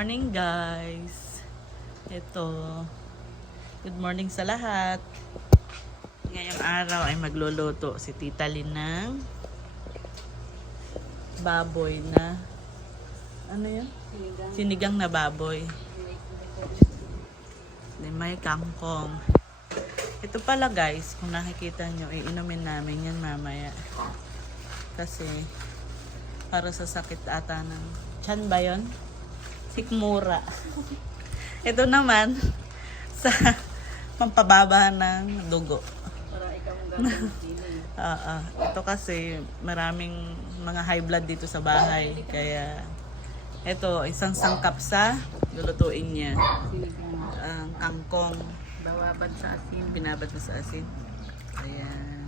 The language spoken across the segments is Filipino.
morning guys. Good morning sa lahat. Ngayong araw ay magluluto si Tita Lynn ng baboy na ano yan? Sinigang na baboy. May kangkong. Ito pala guys, kung nakikita nyo, iinumin namin yan mamaya. Kasi para sa sakit ata ng tiyan ba yun? Sikmura. Ito naman sa pampababa ng dugo. Para ikaw ang gagawin. Ito kasi maraming mga high blood dito sa bahay. Kaya ito, isang sangkap sa lulutuin niya. Ang kangkong. Bawabad sa asin. Binabad mo sa asin. Ayan.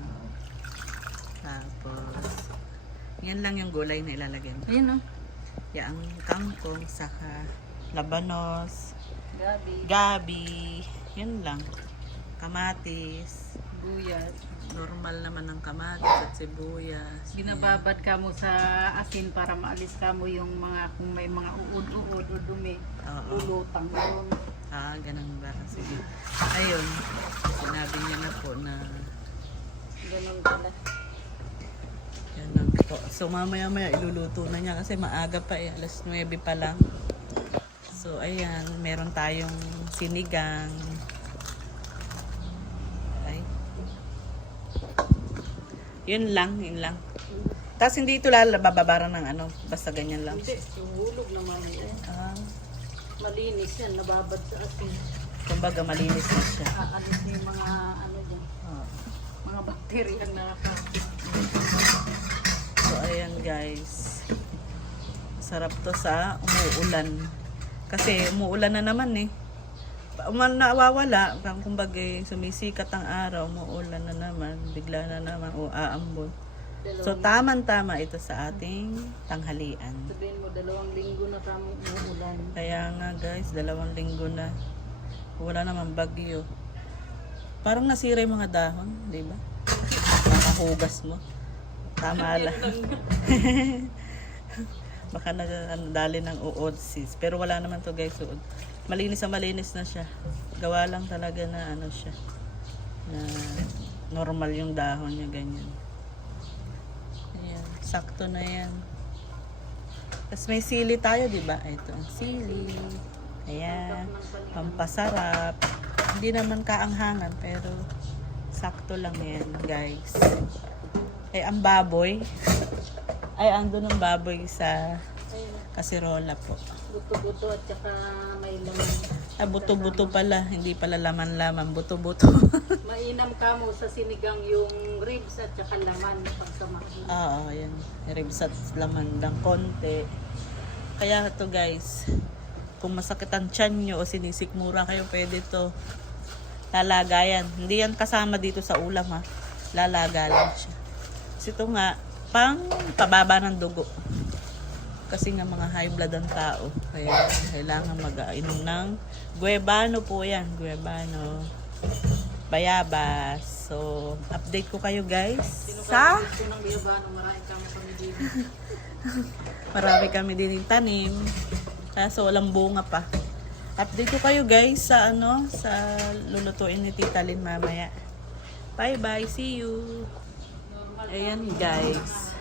Tapos, yan lang yung gulay na ilalagay mo. Ayan o. Yan, ang kangkong, saka labanos, Gabi. yan lang. Kamatis. Buyas. Normal naman ang kamatis at sibuyas. Binababad ka mo sa asin para maalis ka mo yung mga, kung may mga uod-uod o dumi. Oo. Ulutang doon. Ganun ba? Sige. Ayun, sinabi niya na po na Ganun pala. yan lang po. So mamaya-maya iluluto na niya kasi maaga pa alas 9 pa lang. So ayan, meron tayong sinigang. Ay. Yun lang. Tapos hindi ito bababaran ng ano, basta ganyan lang. Hindi, yung hulog naman eh. Malinis yan, nababad sa asin. Kumbaga malinis na siya. Aalis na yung mga ano dyan. Mga bakterya na nakakapit. So ayan guys. Sarap to sa umuulan. Kasi umuulan na naman eh. Nawawala, kumbaga sumisikat ang araw, umuulan na naman, bigla na naman o aambon. So tamang-tama ito sa ating tanghalian. Sabihin mo, 2 linggo na tamang umuulan. Kaya nga guys, 2 linggo na. Wala naman bagyo. Parang nasira yung mga dahon, di ba? Makahugas mo. Tama lang. Baka nadali ng uod sis. Pero wala naman to guys, uod. Malinis na siya. Gawa lang talaga na ano siya. Na normal yung dahon niya, ganyan. Ayan, sakto na yan. Tapos may sili tayo, di ba? Ito ang sili. Ayan, pampasarap. Hindi naman kaanghangan, pero sakto lang yan, guys. Ay, ang baboy. Ay, andun ang baboy sa kasirola po. Buto-buto at saka may laman. Buto-buto pala. Hindi pala laman-laman. Buto-buto. Mainam ka mo sa sinigang yung ribs at saka laman pagsamahin. Oo, yan. Ribs at laman lang konti. Kaya ito guys, kung masakit ang tiyan nyo o sinisikmura kayo, pwede to lalagayan. Hindi yan kasama dito sa ulam ha. Lalaga lang siya. Kasi ito nga, pang pababa ng dugo. Kasi nga mga high blood ang tao. Kaya kailangan mag-ainom ng guebano po yan. Guebano. Bayabas. So, update ko kayo guys. Sa Gusto ng biyabano, marami kami din. marami kami din yung tanim. Kaso walang bunga pa. Update ko kayo guys sa sa lulutuin ni Tita Lynn mamaya. Bye bye. See you. Ayan guys.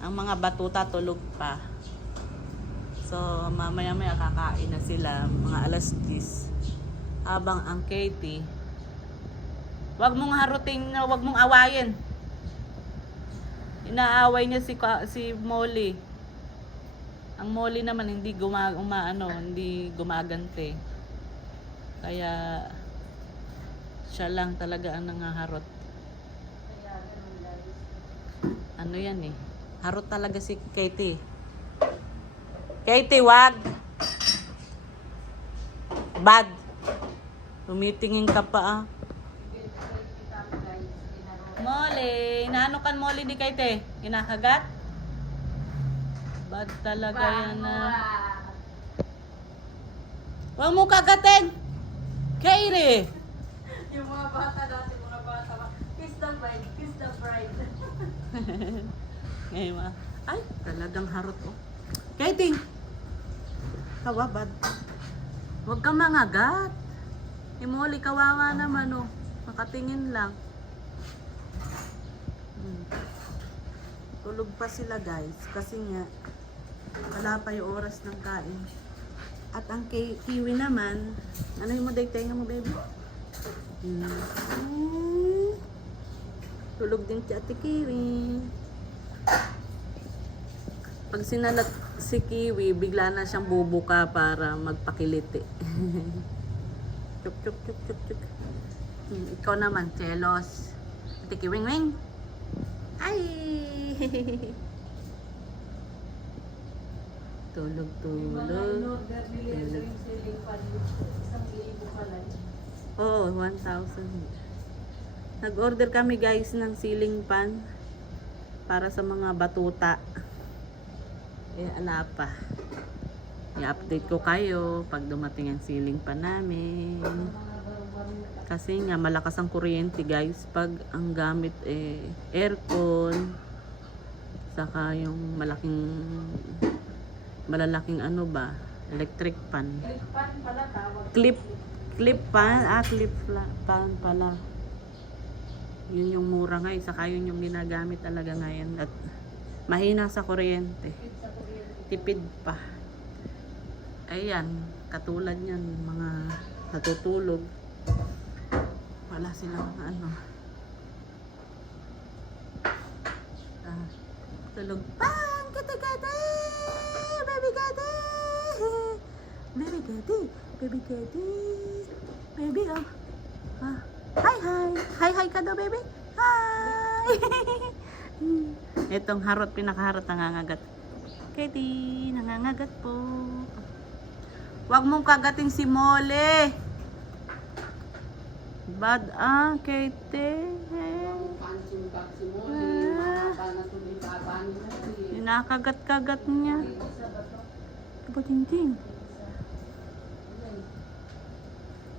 Ang mga batuta tulog pa. So mamaya-maya kakain na sila. Mga alas 10. Habang ang Katie, wag mong harutin, wag mong awayin. Inaaway niya si Molly. Ang Molly naman hindi hindi gumagante. Kaya siya lang talaga ang nangaharot. Ano yan eh? Harot talaga si Katie. Katie, wag! Bad! Tumitingin ka pa ah. Molly! Inaano kan Molly ni Katie? Kinakagat? Bad talaga yan ah. Huwag mo kagatin! Katie! Yung mga bata dati, kiss the bride, kiss the bride. Ngayon ay, talagang harot oh. Katie! Kawabad. Huwag ka mangagat. Imoli, kawawa naman oh. Makatingin lang. Tulog pa sila guys. Kasi nga, wala pa yung oras ng kain. At ang kiwi naman, ano yung mo tenga mo baby? Tulog din si Ate Kiwi. Pag sinalat si Kiwi, bigla na siyang bubuka para magpakiliti. Chuk chuk chuk chuk chuk. Ikaw naman, Chelos. Ate Kiwi, wing wing. Ay! Tulog, tulog. Oo, 1,000. Nag-order kami guys ng ceiling fan para sa mga batuta. Eh, ala pa. I-update ko kayo pag dumating ang ceiling fan namin. Kasi nga malakas ang kuryente guys pag ang gamit aircon, saka yung malalaking ano ba, electric fan. Clip fan, clip fan pala. Yun yung mura ngayon, saka yun yung ginagamit talaga ngayon at mahina sa kuryente. Tipid pa. Ayan, katulad yan, mga natutulog. Wala silang ano. Tulog pa! Kata-kata! Baby kata! Baby kata! Baby kata! Baby oh! Hi hi! Hi hi ka daw baby! Hi! Itong harot, pinakaharot nangangagat. Katie, nangangagat po. Huwag mong kagating si Mole! Bad Katie. Nakagat-kagat niya. Diba ting-ting?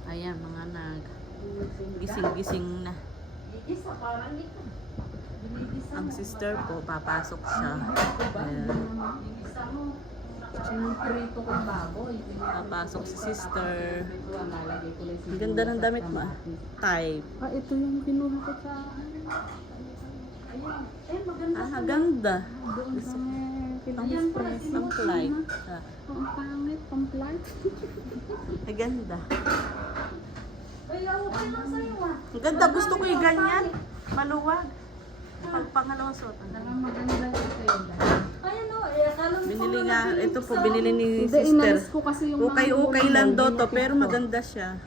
Ayan, mga gising-gising na. Ang sister ko, papasok siya. Papasok si sister. Ang ganda ng damit mo. Type. Ito yung kinuha ko sa... Ganda. Doon sa... Ang flight. Ang pangit, pang-flight. Ang ganda. Ang ganda. Gusto ko yung ganyan. Maluwag. Pagpangalosot. Maganda ito yun. Binili nga, ito po, binili ni Hindi, sister. inalis ko kasi yung Ukay-ukay lang daw to, pero maganda siya.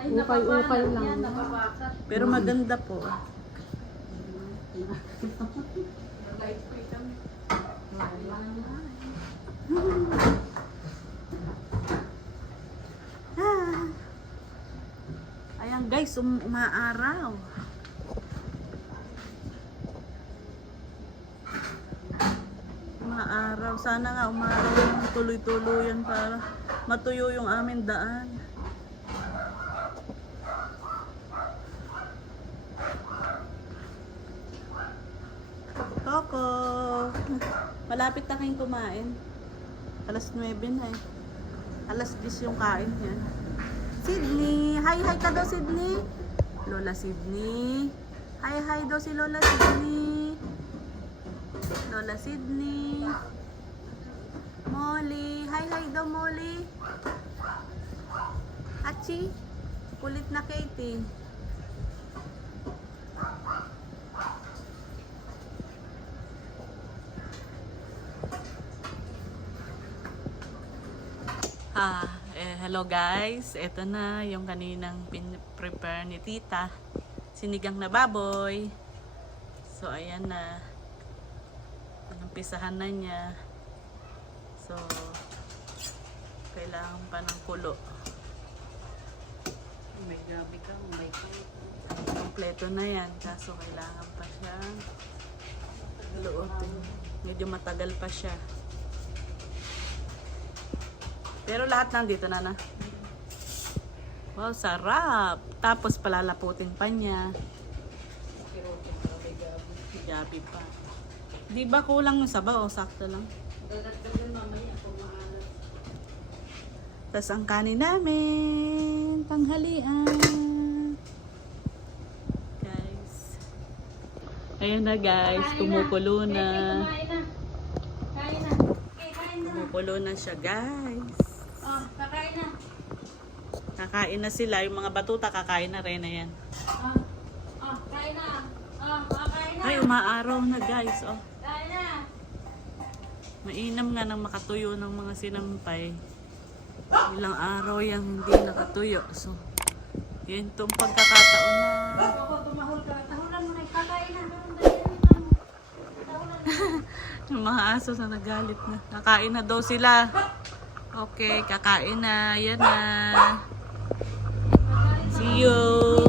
Ukay-ukay lang. Pero maganda po. Ayan guys, umaaraw. Umaaraw. Sana nga umaaraw yung tuloy-tuloyan para matuyo yung aming daan. Coco! Malapit na kayong kumain. Alas 9 na eh. Alas 10 yung kain niya. Sydney! Hi ka daw Sydney! Lola Sydney! Hi daw si Lola Sydney! Lola Sydney! Molly! Hi daw Molly! Achi! Kulit na Katie! Hello guys, ito na yung kaninang prepare ni tita, sinigang na baboy. So ayan na, umpisahan na niya. So kailangan pa ng kulo. May grabe ka, may Kompleto na yan, kaso kailangan pa siyang luotin. Medyo matagal pa siya. Pero lahat nandito na. Wow, sarap! Tapos palalaputin pa niya. Gabi pa. Di ba kulang yung sabaw o sakto lang? Dadagdagan mamaya kung maalat. Tas ang kanin namin, tanghalian. Guys. Ayun na guys, kumukulo na. Kain na. Kain na. Okay, kain na. Kumukulo na siya guys. Oh, kakain na. Kakain na sila, yung mga batuta kakain na rin. Ayan. Kain na. Kain na. Ay, umaaraw na guys. Oh. Kain na. Mainam nga nang makatuyo ng mga sinampay. Ilang araw yung hindi nakatuyo. So, yun itong pagkakataon na. Ako, tumahol ka. Tahulan mo na. Kakain na. Yung mga aso na nagalit na. Kakain na daw sila. Okay, kakain na. Yan na. See you.